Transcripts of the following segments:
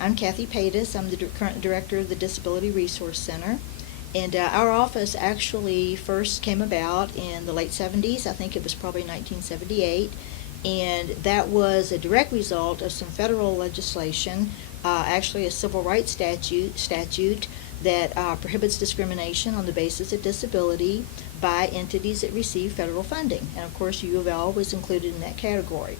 I'm Cathy Patus. I'm the current director of the Disability Resource Center. And our office actually first came about in the late 70s. I think it was probably 1978. And that was a direct result of some federal legislation, actually a civil rights statute that prohibits discrimination on the basis of disability by entities that receive federal funding. And of course, UofL was included in that category.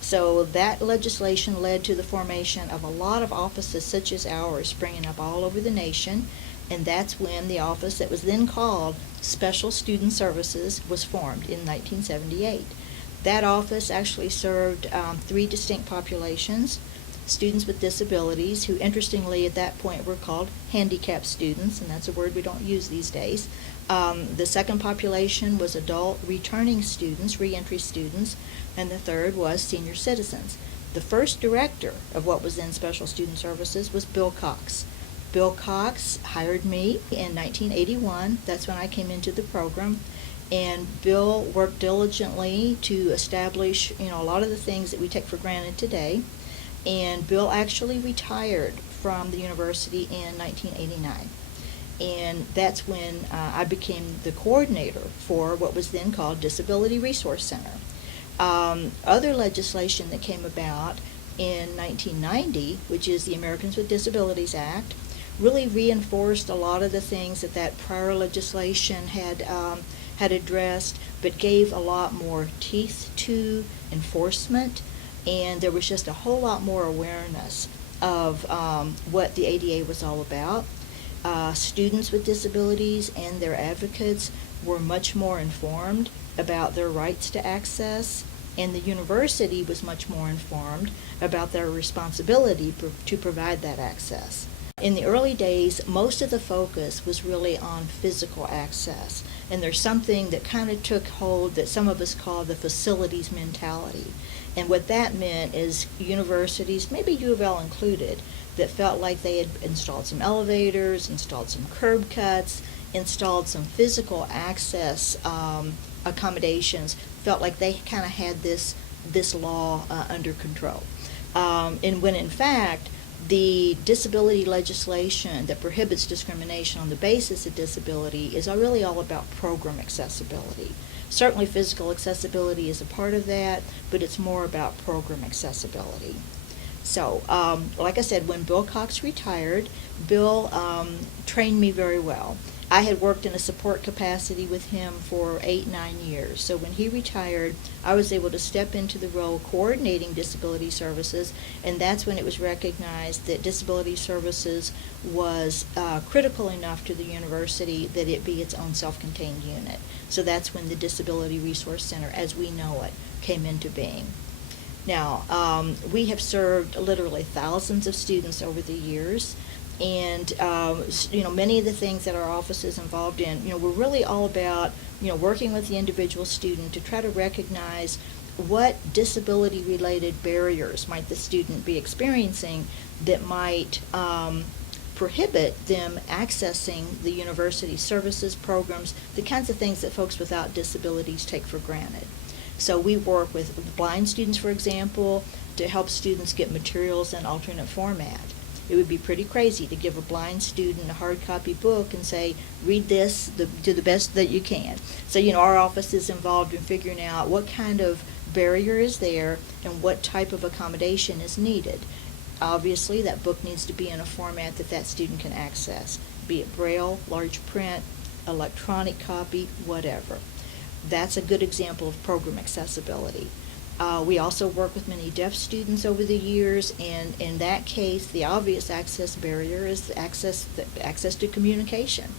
So that legislation led to the formation of a lot of offices such as ours springing up all over the nation, and that's when the office that was then called Special Student Services was formed in 1978. That office actually served three distinct populations: students with disabilities, who interestingly at that point were called handicapped students, and that's a word we don't use these days. The second population was adult returning students, reentry students, and the third was senior citizens. The first director of what was then Special Student Services was Bill Cox. Bill Cox hired me in 1981. That's when I came into the program. And Bill worked diligently to establish, a lot of the things that we take for granted today. And Bill actually retired from the university in 1989. And that's when I became the coordinator for what was then called Disability Resource Center. Other legislation that came about in 1990, which is the Americans with Disabilities Act, really reinforced a lot of the things that prior legislation had addressed, but gave a lot more teeth to enforcement, and there was just a whole lot more awareness of what the ADA was all about. Students with disabilities and their advocates were much more informed about their rights to access, and the university was much more informed about their responsibility to provide that access. In the early days, most of the focus was really on physical access, and there's something that kind of took hold that some of us call the facilities mentality. And what that meant is universities, maybe UofL included, that felt like they had installed some elevators, installed some curb cuts, installed some physical access accommodations, felt like they kind of had this law under control. And when in fact, the disability legislation that prohibits discrimination on the basis of disability is really all about program accessibility. Certainly physical accessibility is a part of that, but it's more about program accessibility. So, like I said, when Bill Cox retired, Bill trained me very well. I had worked in a support capacity with him for 8-9 years. So when he retired, I was able to step into the role coordinating disability services, and that's when it was recognized that disability services was critical enough to the university that it be its own self-contained unit. So that's when the Disability Resource Center, as we know it, came into being. Now, we have served literally thousands of students over the years, and many of the things that our office is involved in, we're really all about, working with the individual student to try to recognize what disability-related barriers might the student be experiencing that might prohibit them accessing the university services, programs, the kinds of things that folks without disabilities take for granted. So we work with blind students, for example, to help students get materials in alternate format. It would be pretty crazy to give a blind student a hard copy book and say, read this to the best that you can. So, our office is involved in figuring out what kind of barrier is there and what type of accommodation is needed. Obviously, that book needs to be in a format that student can access, be it Braille, large print, electronic copy, whatever. That's a good example of program accessibility. We also work with many deaf students over the years, and in that case, the obvious access barrier is access to communication.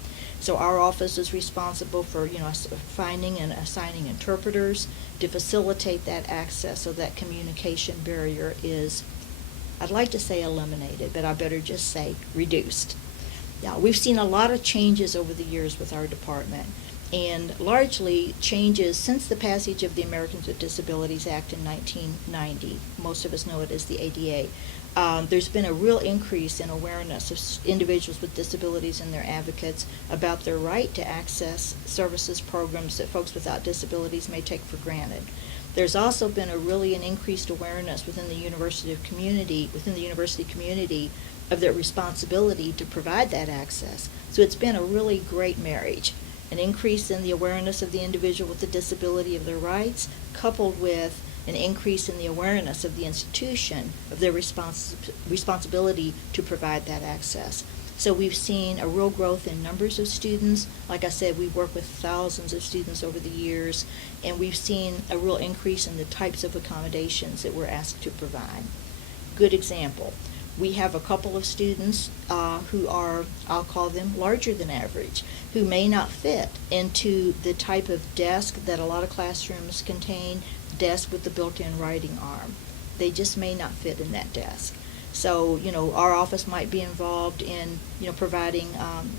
So our office is responsible for, finding and assigning interpreters to facilitate that access, so that communication barrier is, I'd like to say eliminated, but I better just say reduced. Now, we've seen a lot of changes over the years with our department, and largely changes since the passage of the Americans with Disabilities Act in 1990. Most of us know it as the ADA. There's been a real increase in awareness of individuals with disabilities and their advocates about their right to access services, programs that folks without disabilities may take for granted. There's also been an increased awareness within the university community of their responsibility to provide that access. So it's been a really great marriage, an increase in the awareness of the individual with a disability of their rights, coupled with an increase in the awareness of the institution of their responsibility to provide that access. So we've seen a real growth in numbers of students. Like I said, we work with thousands of students over the years, and we've seen a real increase in the types of accommodations that we're asked to provide. Good example, we have a couple of students who are, I'll call them larger than average, who may not fit into the type of desk that a lot of classrooms contain, desk with the built-in writing arm. They just may not fit in that desk. So, our office might be involved in, providing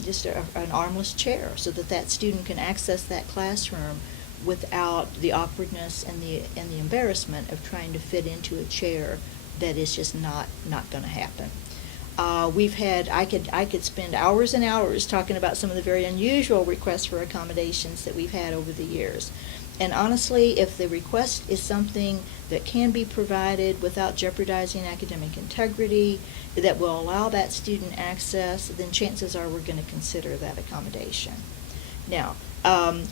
just an armless chair so that student can access that classroom without the awkwardness and the embarrassment of trying to fit into a chair that is just not going to happen. I could spend hours and hours talking about some of the very unusual requests for accommodations that we've had over the years. And honestly, if the request is something that can be provided without jeopardizing academic integrity, that will allow that student access, then chances are we're going to consider that accommodation. Now,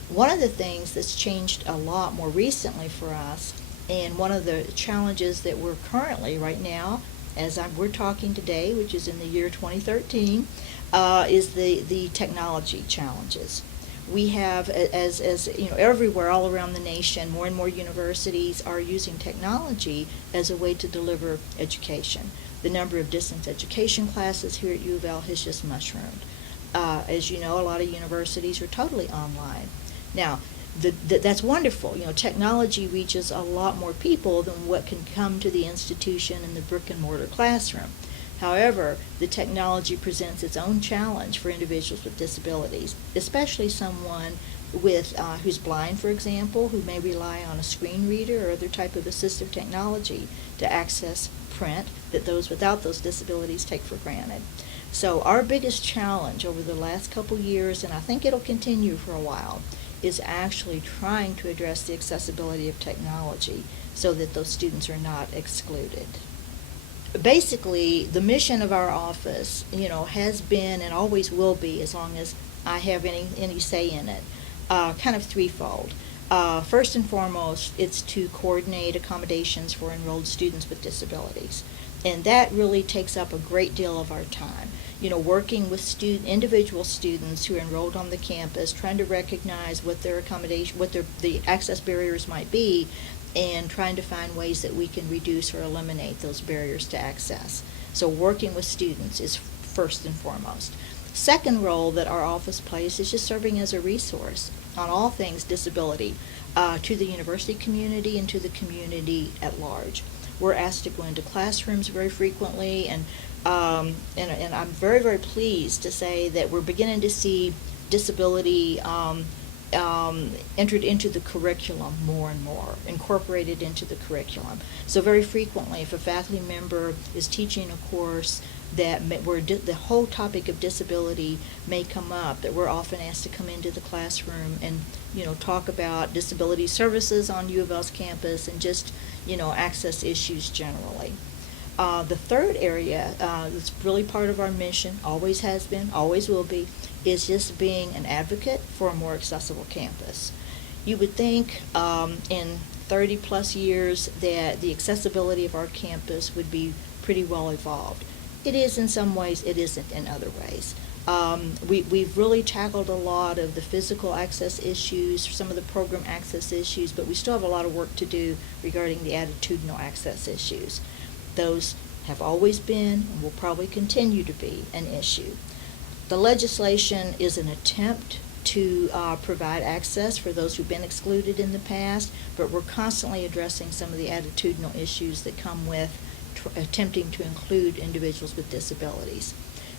one of the things that's changed a lot more recently for us, and one of the challenges that we're currently right now, we're talking today, which is in the year 2013, is the technology challenges. We have, as everywhere all around the nation, more and more universities are using technology as a way to deliver education. The number of distance education classes here at UofL has just mushroomed. As you know, a lot of universities are totally online. Now, that's wonderful. Technology reaches a lot more people than what can come to the institution in the brick and mortar classroom. However, the technology presents its own challenge for individuals with disabilities, especially someone who's blind, for example, who may rely on a screen reader or other type of assistive technology to access print that those without those disabilities take for granted. So our biggest challenge over the last couple years, and I think it'll continue for a while, is actually trying to address the accessibility of technology so that those students are not excluded. Basically, the mission of our office, has been and always will be, as long as I have any say in it, kind of threefold. First and foremost, it's to coordinate accommodations for enrolled students with disabilities. And that really takes up a great deal of our time. Working with individual students who are enrolled on the campus, trying to recognize what their accommodation, the access barriers might be, and trying to find ways that we can reduce or eliminate those barriers to access. So working with students is first and foremost. Second role that our office plays is just serving as a resource on all things disability to the university community and to the community at large. We're asked to go into classrooms very frequently, and I'm very, very pleased to say that we're beginning to see disability entered into the curriculum more and more, incorporated into the curriculum. So very frequently, if a faculty member is teaching a course where the whole topic of disability may come up, that we're often asked to come into the classroom and talk about disability services on UofL's campus and just access issues generally. The third area that's really part of our mission, always has been, always will be, is just being an advocate for a more accessible campus. You would think in 30 plus years that the accessibility of our campus would be pretty well evolved. It is in some ways, it isn't in other ways. We've really tackled a lot of the physical access issues, some of the program access issues, but we still have a lot of work to do regarding the attitudinal access issues. Those have always been and will probably continue to be an issue. The legislation is an attempt to provide access for those who've been excluded in the past, but we're constantly addressing some of the attitudinal issues that come with attempting to include individuals with disabilities.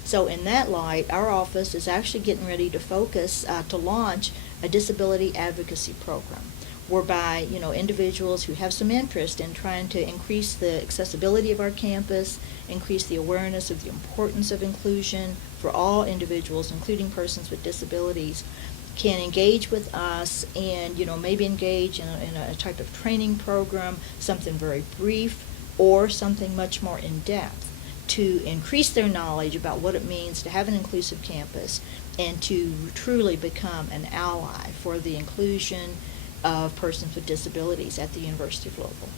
So in that light, our office is actually getting ready to focus to launch a disability advocacy program, whereby individuals who have some interest in trying to increase the accessibility of our campus, increase the awareness of the importance of inclusion for all individuals, including persons with disabilities, can engage with us and, maybe engage in a type of training program, something very brief or something much more in-depth, to increase their knowledge about what it means to have an inclusive campus and to truly become an ally for the inclusion of persons with disabilities at the University of Louisville.